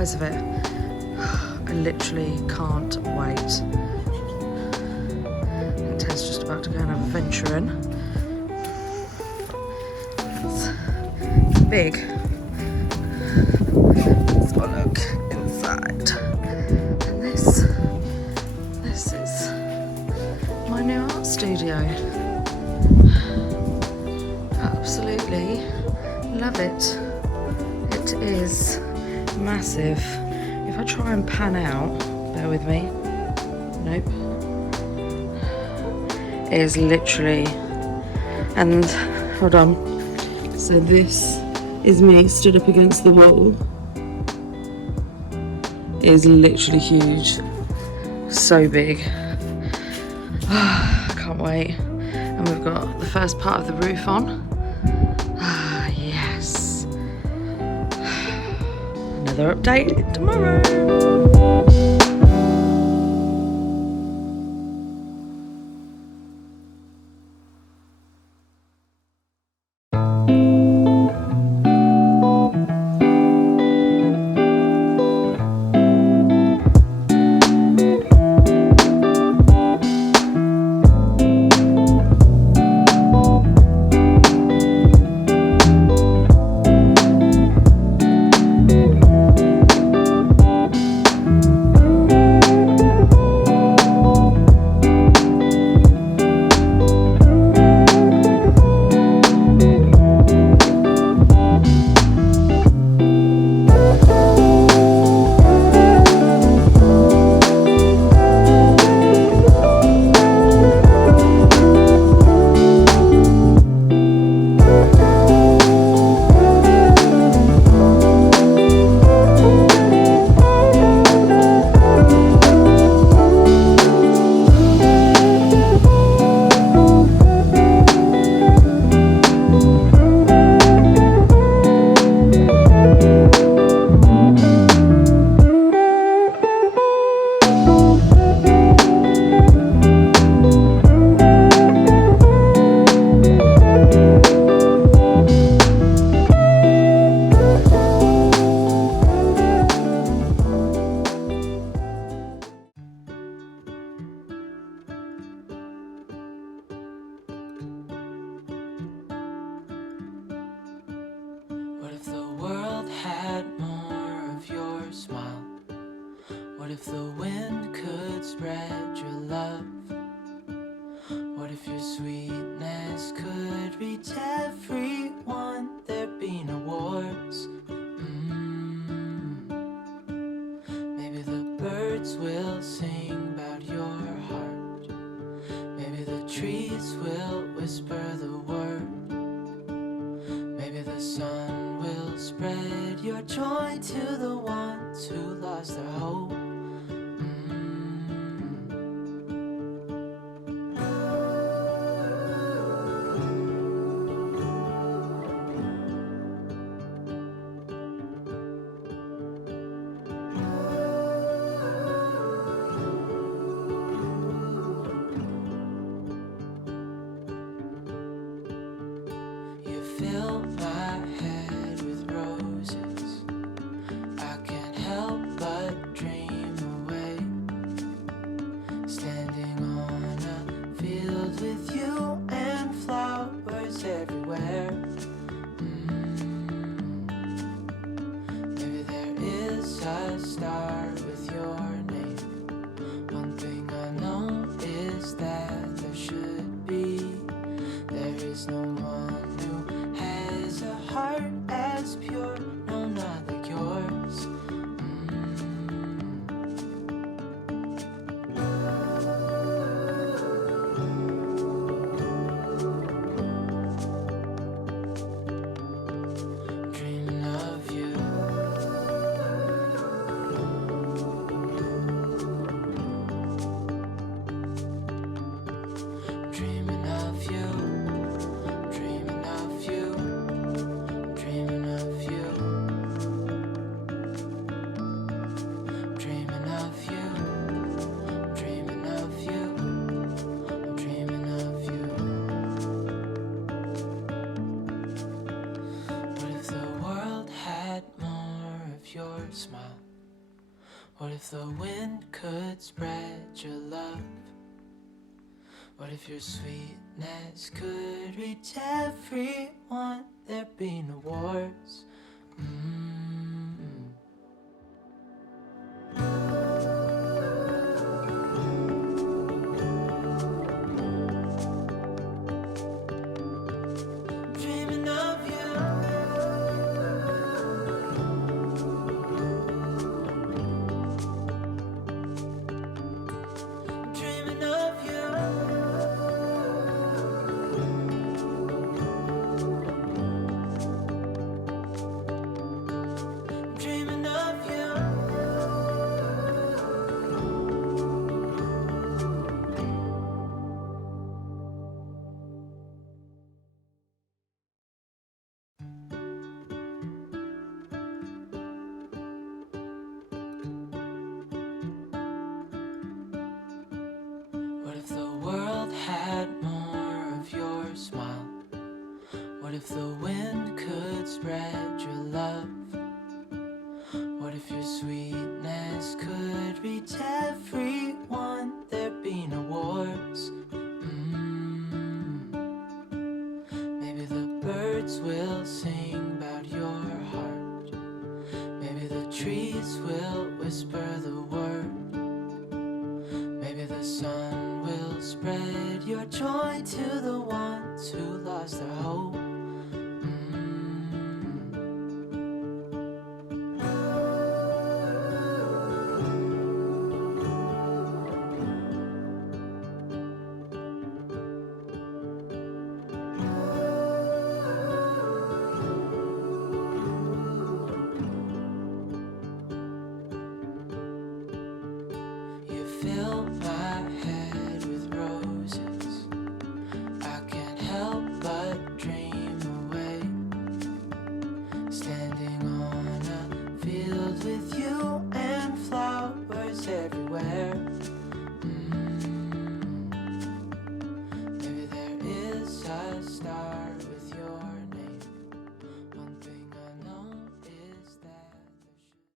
size of it. I literally can't wait. I think Ted's just about to go and have a venture in. It's big. Let's go look inside. And this is my new art studio. Absolutely love it. It is massive. If I try and pan out, bear with me. Nope. It is literally, and hold on. So this is me stood up against the wall. It is literally huge. So big. I can't wait. And we've got the first part of the roof on. Yes. Another update tomorrow. What if the world had more of your smile? What if the wind could spread your love? What if your sweetness could reach everyone? There'd be no wars. Maybe the birds will sing about your heart. Maybe the trees will whisper the word. Maybe the sun will spread your joy to the ones who lost their hope. You fill my head with roses. I What if the wind could spread your love? What if your sweetness could reach everyone? There'd be no wars. Dreaming of you. Dreaming of you. Dreaming of you. What if the world had more of your smile? What if the wind could spread your love? What if your sweetness could reach everyone? There'd be no wars. Maybe the birds will sing about your heart. Maybe the trees will whisper the word. Maybe the sun will spread your joy to the ones who lost their hope. You fill my